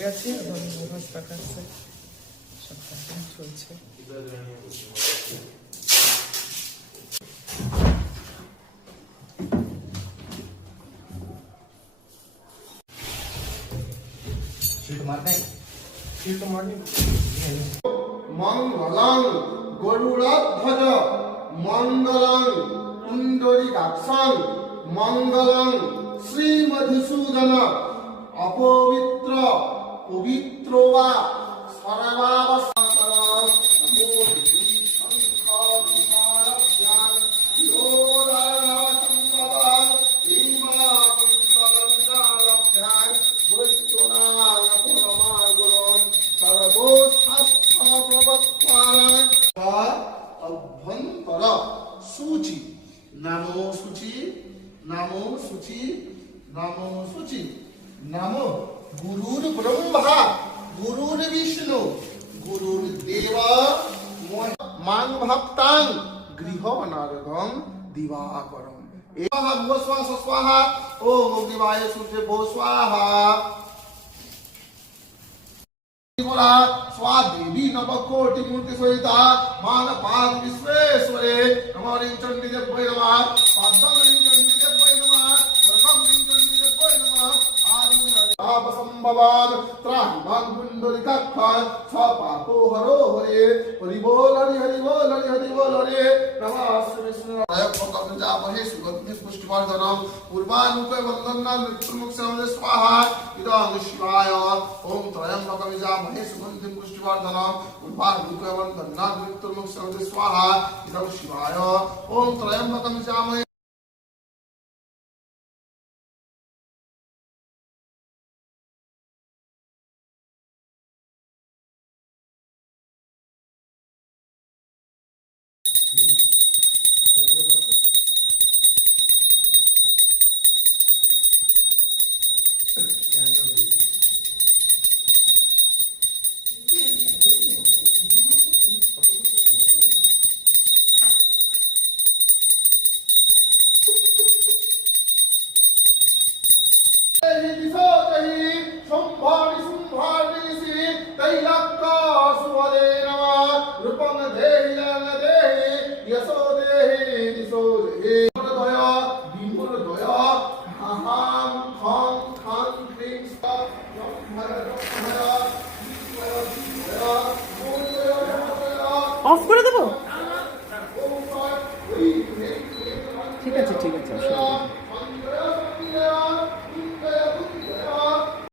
গেছি এবং মুভাস দেখাচ্ছে সবটা চলছে। মঙ্গলং গরুড়ধ্বজ মঙ্গলং পুণ্ডরীকাক্ষং মঙ্গলং শ্রীমধুসূদন অপবিত্র পবিত্র বা সর্বাবস্থান অভ্যন্তর সূচি নামো সূচি নামো সূচি নামো সূচি নামো গুরুর ব্রহ্মা গুরুর বিষ্ণু গুরুর দেব মাং ভক্তাং গৃহ নারদং দিবাকরম এহ ভূস্বাহ স্বাহা ওম অগ্নিবায় সূর্যে ভো স্বাহা स्वादेवी नवकोटि मूर्ति सहिता मानपाद विश्वेश्वरे नमो ह्रीं चण्डी देव्यै नमः पादं ह्रीं चण्डी देव्यै नमः सर्वं ह्रीं चण्डी देव्यै नमः आदिनाथ संभवान त्राहिमां पुण्डरीकाक्षाय पापो हरो हरे हरि बोल हरि बोल हरे नमः विष्णुराय पकवजामहे सुगन्धि पुष्टिवर्धनं पूर्वानुके वन्दना मृत्युमुक्षे स्वाहा इदं शिवाय ओम त्र्यम्बकमिजामहे सुगन्धिं पुष्टिवर्धनं पूर्वानुके वन्दना मृत्युमुक्षे स्वाहा इदं शिवाय ओम त्र्यम्बकमिजामहे